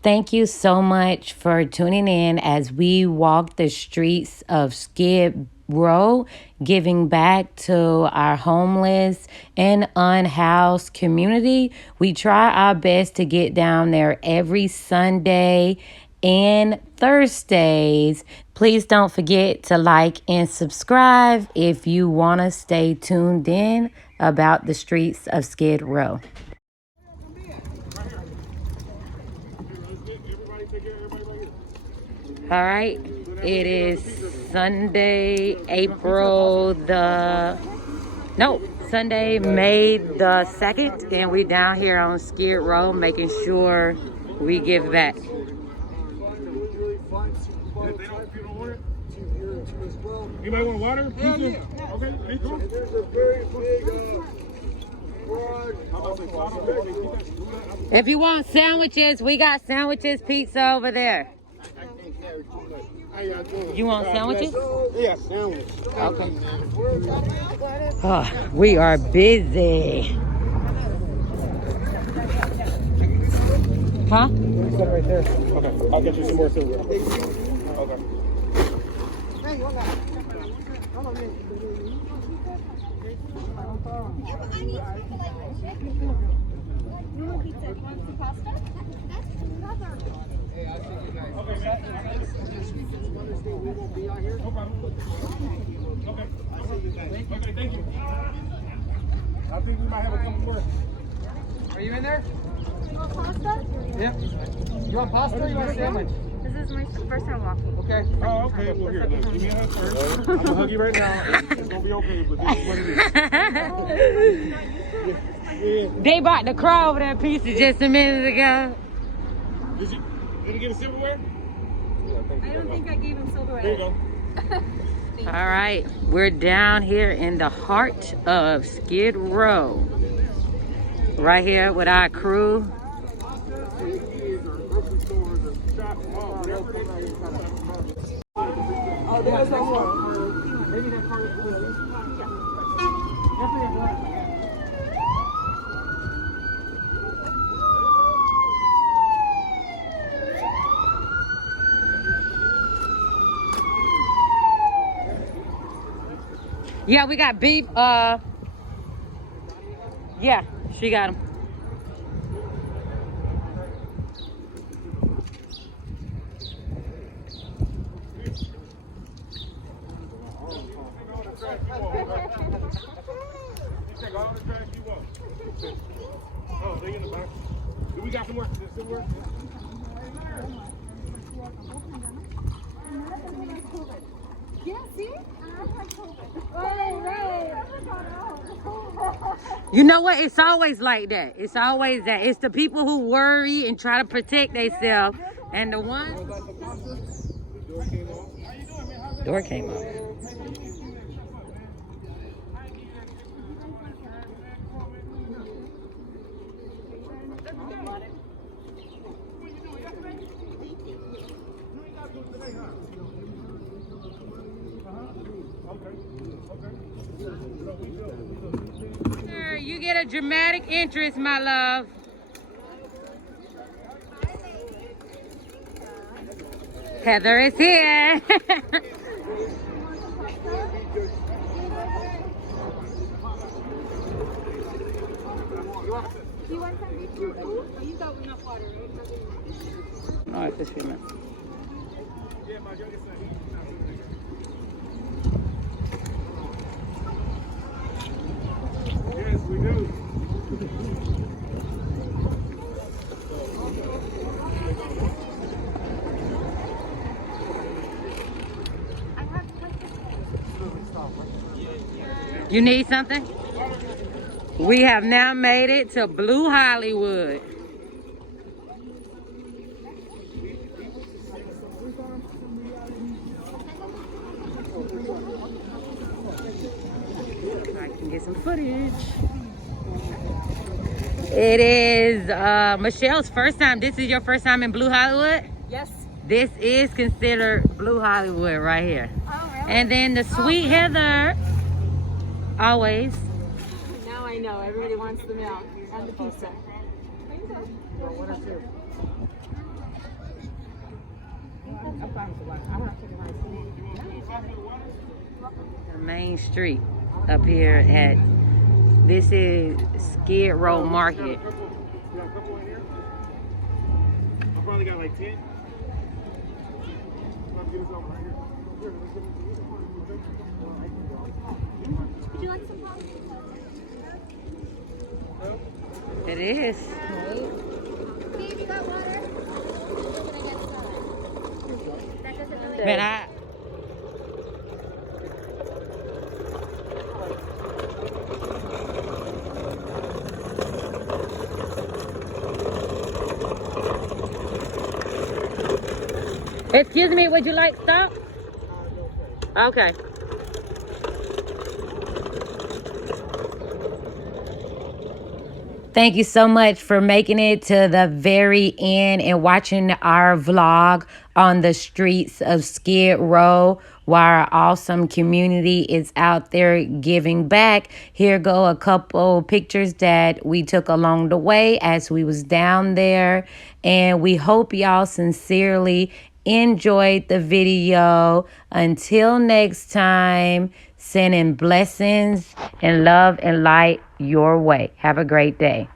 Thank you so much for tuning in as we walk the streets of Skid Row, giving back to our homeless and unhoused community. We try our best to get down there every Sunday and Thursdays. Please don't forget to like and subscribe if you want to stay tuned in about the streets of Skid Row. All right, it is Sunday, Sunday, May the 2nd, and we down here on Skid Row making sure we give back. Anybody want water? Pizza? Okay, hey, cool. There's a very big If you want sandwiches, we got sandwiches, pizza over there. You want sandwiches? Yeah, sandwich. Okay. Oh, we are busy. Huh? Right there. Okay, I'll get you some more silver. Okay. Okay, thank you. I think we might have a couple more. Are you in there? You want pasta? Yep. You want pasta or you want a sandwich? This is my first time walking. Okay. Oh, okay. Well, here, look, give me a hug first. I'm going to hug you right now. It's going to be okay, but this is what it is. They brought the crow over that pizza just a minute ago. Did you get a silverware? I don't think I gave him silverware. There you go. All right, we're down here in the heart of Skid Row. Right here with our crew. Oh, there's no more. Maybe that part is Yeah, we got beef. Yeah, she got him. Oh, they in the back. Do we got some more? Silverware? Yeah, see? Right. You know what? It's always like that. It's always that. It's the people who worry and try to protect themselves, and the ones. Door came off. You get a dramatic entrance, my love. Heather is here. You want some beef too? You got enough water, right? No, it's just female. Yeah, my youngest son. Yes, we do. You need something? We have now made it to Blue Hollywood. I can get some footage. It is Michelle's first time. This is your first time in Blue Hollywood? Yes. This is considered Blue Hollywood right here. Oh, really? And then the sweet Heather, always. Now I know. Everybody wants the milk and the pizza. The main street up here at, this is Skid Row Market. Yeah, a couple in here. I probably got like 10. Let's get this over right here. Would you like some pop? It is. Babe, you got water? That doesn't really But I, excuse me, would you like stop? Okay. Thank you so much for making it to the very end and watching our vlog on the streets of Skid Row while our awesome community is out there giving back. Here go a couple pictures that we took along the way as we was down there. And we hope y'all sincerely enjoyed the video. Until next time, sending blessings and love and light your way. Have a great day.